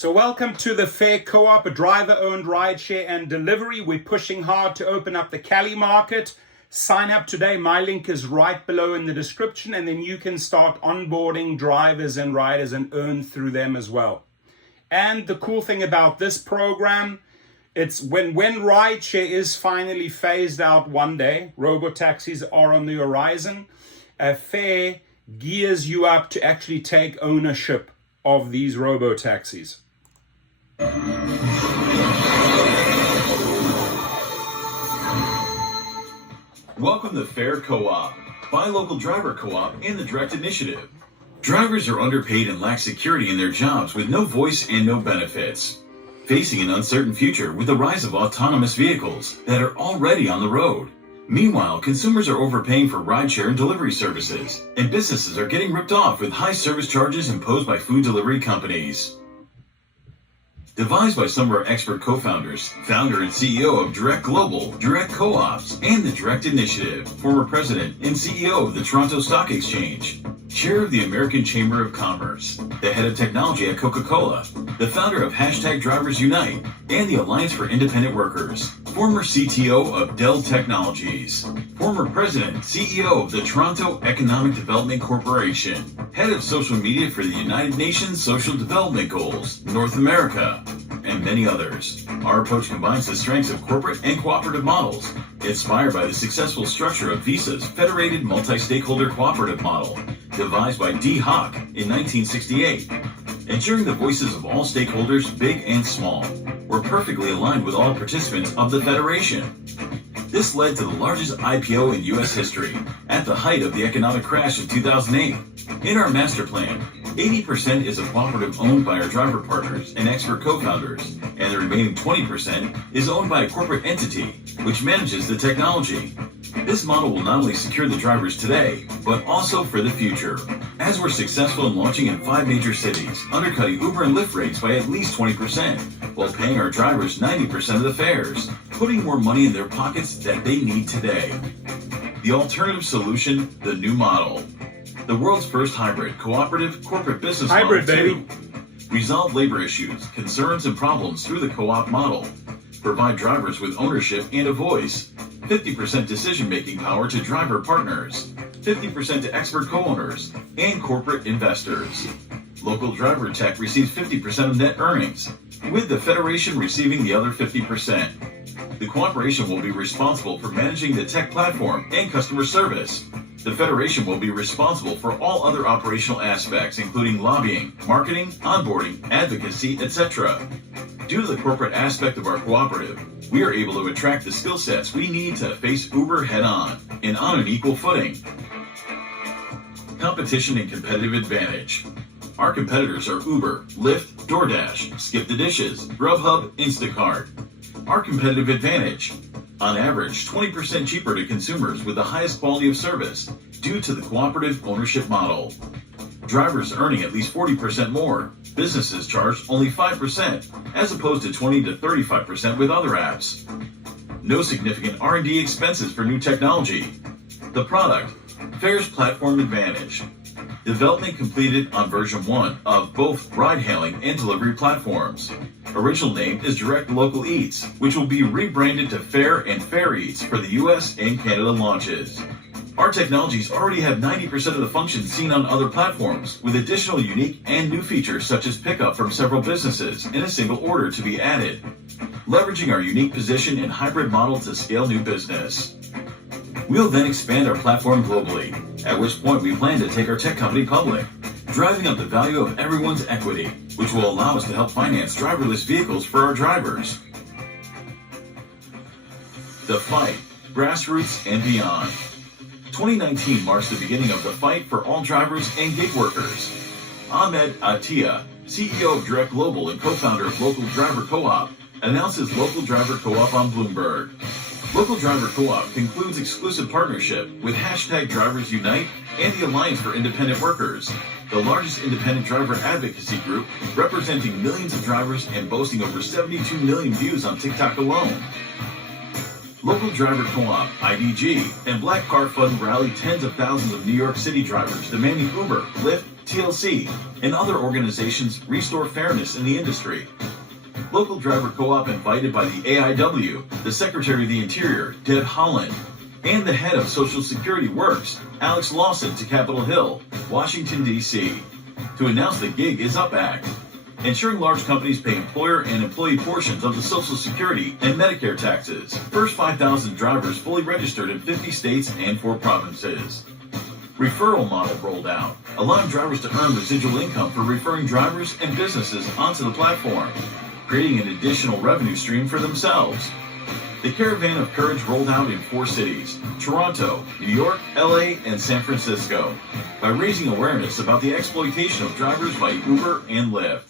So welcome to the Fair Co-op, a driver-owned rideshare and delivery. We're pushing hard to open up the Cali market. Sign up today. My link is right below in the description, and then you can start onboarding drivers and riders and earn through them as well. And the cool thing about this program, it's when rideshare is finally phased out one day, robo-taxis are on the horizon, Fair gears you up to actually take ownership of these robo-taxis. Welcome to Fair Co-op, Buy Local Driver Co-op, and the Direct Initiative. Drivers are underpaid and lack security in their jobs with no voice and no benefits. Facing an uncertain future with the rise of autonomous vehicles that are already on the road. Meanwhile, consumers are overpaying for rideshare and delivery services, and businesses are getting ripped off with high service charges imposed by food delivery companies. Devised by some of our expert co-founders, founder and CEO of Direct Global, Direct Co-ops, and the Direct Initiative, former president and CEO of the Toronto Stock Exchange, chair of the American Chamber of Commerce, the head of technology at Coca-Cola, the founder of #Drivers Unite, and the Alliance for Independent Workers, former CTO of Dell Technologies, former president, CEO of the Toronto Economic Development Corporation, head of social media for the United Nations Social Development Goals, North America, and many others. Our approach combines the strengths of corporate and cooperative models, inspired by the successful structure of Visa's Federated Multi-Stakeholder Cooperative Model, devised by D. Hock in 1968. Ensuring the voices of all stakeholders, big and small, were perfectly aligned with all participants of the Federation. This led to the largest IPO in U.S. history, at the height of the economic crash of 2008. In our master plan, 80% is a cooperative owned by our driver partners and expert co-founders, and the remaining 20% is owned by a corporate entity, which manages the technology. This model will not only secure the drivers today, but also for the future. As we're successful in launching in 5 major cities, undercutting Uber and Lyft rates by at least 20%, while paying our drivers 90% of the fares, putting more money in their pockets that they need today. The alternative solution, the new model. The world's first hybrid, cooperative, corporate business Hybrid, model baby. Resolve labor issues, concerns, and problems through the co-op model. Provide drivers with ownership and a voice. 50% decision-making power to driver partners. 50% to expert co-owners and corporate investors. Local driver tech receives 50% of net earnings, with the Federation receiving the other 50%. The cooperation will be responsible for managing the tech platform and customer service. The Federation will be responsible for all other operational aspects, including lobbying, marketing, onboarding, advocacy, etc. Due to the corporate aspect of our cooperative, we are able to attract the skill sets we need to face Uber head-on and on an equal footing. Competition and competitive advantage. Our competitors are Uber, Lyft, DoorDash, Skip the Dishes, Grubhub, Instacart. Our competitive advantage. On average, 20% cheaper to consumers with the highest quality of service due to the cooperative ownership model. Drivers earning at least 40% more. Businesses charge only 5% as opposed to 20 to 35% with other apps. No significant R&D expenses for new technology. The product, Fair's platform advantage. Development completed on version 1 of both ride-hailing and delivery platforms. Original name is Direct Local Eats, which will be rebranded to Fair and Fair Eats for the US and Canada launches. Our technologies already have 90% of the functions seen on other platforms, with additional unique and new features such as pickup from several businesses in a single order to be added, leveraging our unique position and hybrid model to scale new business. We'll then expand our platform globally, at which point we plan to take our tech company public, driving up the value of everyone's equity, which will allow us to help finance driverless vehicles for our drivers. The fight, grassroots, and beyond. 2019 marks the beginning of the fight for all drivers and gig workers. Ahmed Attia, CEO of Direct Global and co-founder of Local Driver Co-op, announces Local Driver Co-op on Bloomberg. Local Driver Co-op concludes exclusive partnership with #Drivers Unite and the Alliance for Independent Workers, the largest independent driver advocacy group representing millions of drivers and boasting over 72 million views on TikTok alone. Local Driver Co-op, IDG, and Black Car Fund rallied tens of thousands of New York City drivers demanding Uber, Lyft, TLC, and other organizations restore fairness in the industry. Local Driver Co-op invited by the AIW, the Secretary of the Interior, Deb Haaland, and the head of Social Security Works, Alex Lawson, to Capitol Hill, Washington, D.C., to announce the Gig is Up Act, ensuring large companies pay employer and employee portions of the Social Security and Medicare taxes. First 5,000 drivers fully registered in 50 states and 4 provinces. Referral model rolled out, allowing drivers to earn residual income for referring drivers and businesses onto the platform, creating an additional revenue stream for themselves. The Caravan of Courage rolled out in 4 cities, Toronto, New York, LA, and San Francisco, by raising awareness about the exploitation of drivers by Uber and Lyft.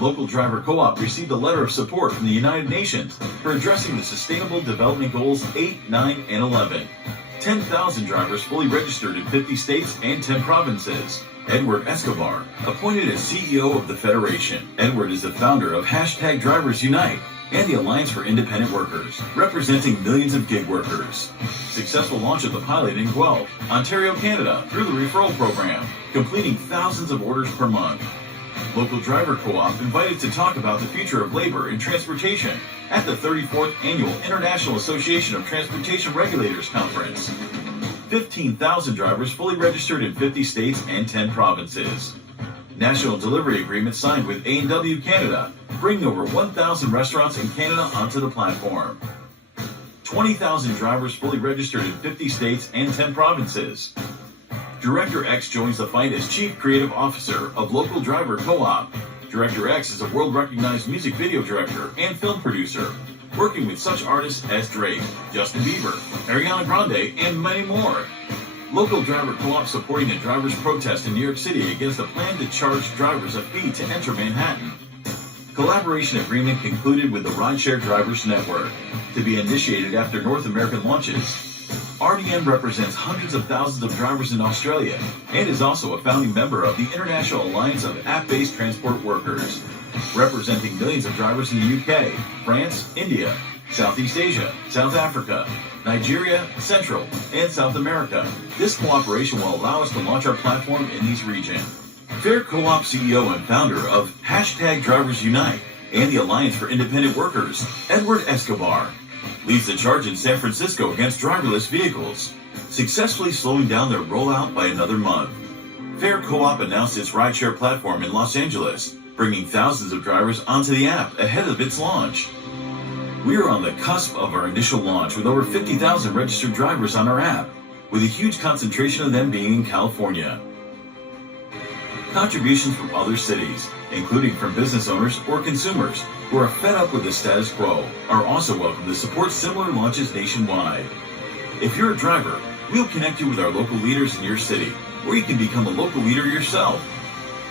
Local Driver Co-op received a letter of support from the United Nations for addressing the Sustainable Development Goals 8, 9, and 11. 10,000 drivers fully registered in 50 states and 10 provinces. Edward Escobar, appointed as CEO of the Federation. Edward is the founder of #Drivers Unite and the Alliance for Independent Workers, representing millions of gig workers. Successful launch of the pilot in Guelph, Ontario, Canada, through the referral program, completing thousands of orders per month. Local Driver Co-op invited to talk about the future of labor in transportation at the 34th Annual International Association of Transportation Regulators Conference. 15,000 drivers fully registered in 50 states and 10 provinces. National delivery agreement signed with A&W Canada, bringing over 1,000 restaurants in Canada onto the platform. 20,000 drivers fully registered in 50 states and 10 provinces. Director X joins the fight as Chief Creative Officer of Local Driver Co-op. Director X is a world-recognized music video director and film producer, working with such artists as Drake, Justin Bieber, Ariana Grande, and many more. Local Driver Co-op supporting a drivers' protest in New York City against a plan to charge drivers a fee to enter Manhattan. Collaboration agreement concluded with the Rideshare Drivers Network, to be initiated after North American launches. RDN represents hundreds of thousands of drivers in Australia and is also a founding member of the International Alliance of App-Based Transport Workers, representing millions of drivers in the UK, France, India, Southeast Asia, South Africa, Nigeria, Central, and South America. This cooperation will allow us to launch our platform in these regions. Fair Co-op CEO and founder of #Drivers Unite and the Alliance for Independent Workers, Edward Escobar, leads the charge in San Francisco against driverless vehicles, successfully slowing down their rollout by another month. Fair Co-op announced its rideshare platform in Los Angeles, bringing thousands of drivers onto the app ahead of its launch. We are on the cusp of our initial launch with over 50,000 registered drivers on our app, with a huge concentration of them being in California. Contributions from other cities, including from business owners or consumers who are fed up with the status quo, are also welcome to support similar launches nationwide. If you're a driver, we'll connect you with our local leaders in your city, or you can become a local leader yourself.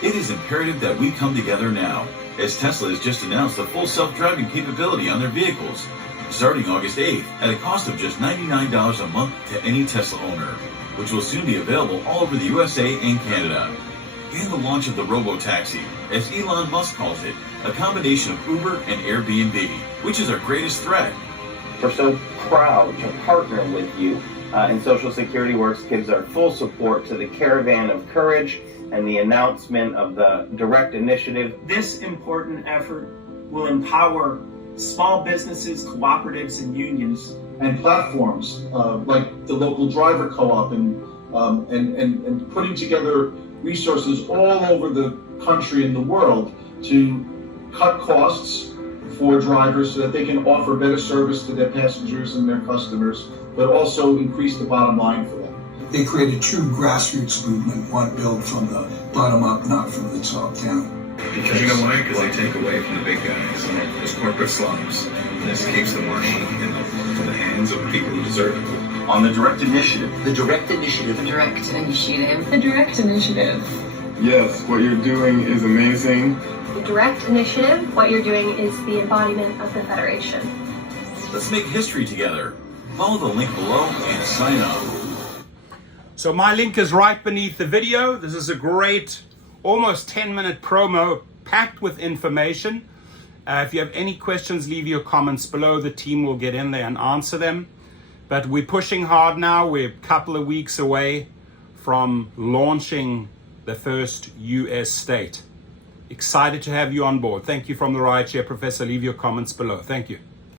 It is imperative that we come together now, as Tesla has just announced the full self-driving capability on their vehicles, starting August 8th at a cost of just $99 a month to any Tesla owner, which will soon be available all over the USA and Canada. And the launch of the Robo-Taxi, as Elon Musk calls it, a combination of Uber and Airbnb, which is our greatest threat. We're so proud to partner with you, and Social Security Works gives our full support to the Caravan of Courage and the announcement of the direct initiative. This important effort will empower small businesses, cooperatives, and unions. And platforms like the Local Driver Co-op and putting together resources all over the country and the world to cut costs for drivers so that they can offer better service to their passengers and their customers, but also increase the bottom line for them. They create a true grassroots movement, one built from the bottom up, not from the top down. Because you know why? Because they take away from the big guys, those corporate slums. This keeps the money in the hands of the people who deserve it. On the direct initiative. The direct initiative. The direct initiative. The direct initiative. Yes, what you're doing is amazing. The direct initiative, what you're doing is the embodiment of the Federation. Let's make history together. Follow the link below and sign up. So my link is right beneath the video. This is a great, almost 10-minute promo packed with information. If you have any questions, leave your comments below. The team will get in there and answer them. But we're pushing hard now. We're a couple of weeks away from launching the first US state. Excited to have you on board. Thank you from the Rideshare Professor. Leave your comments below. Thank you.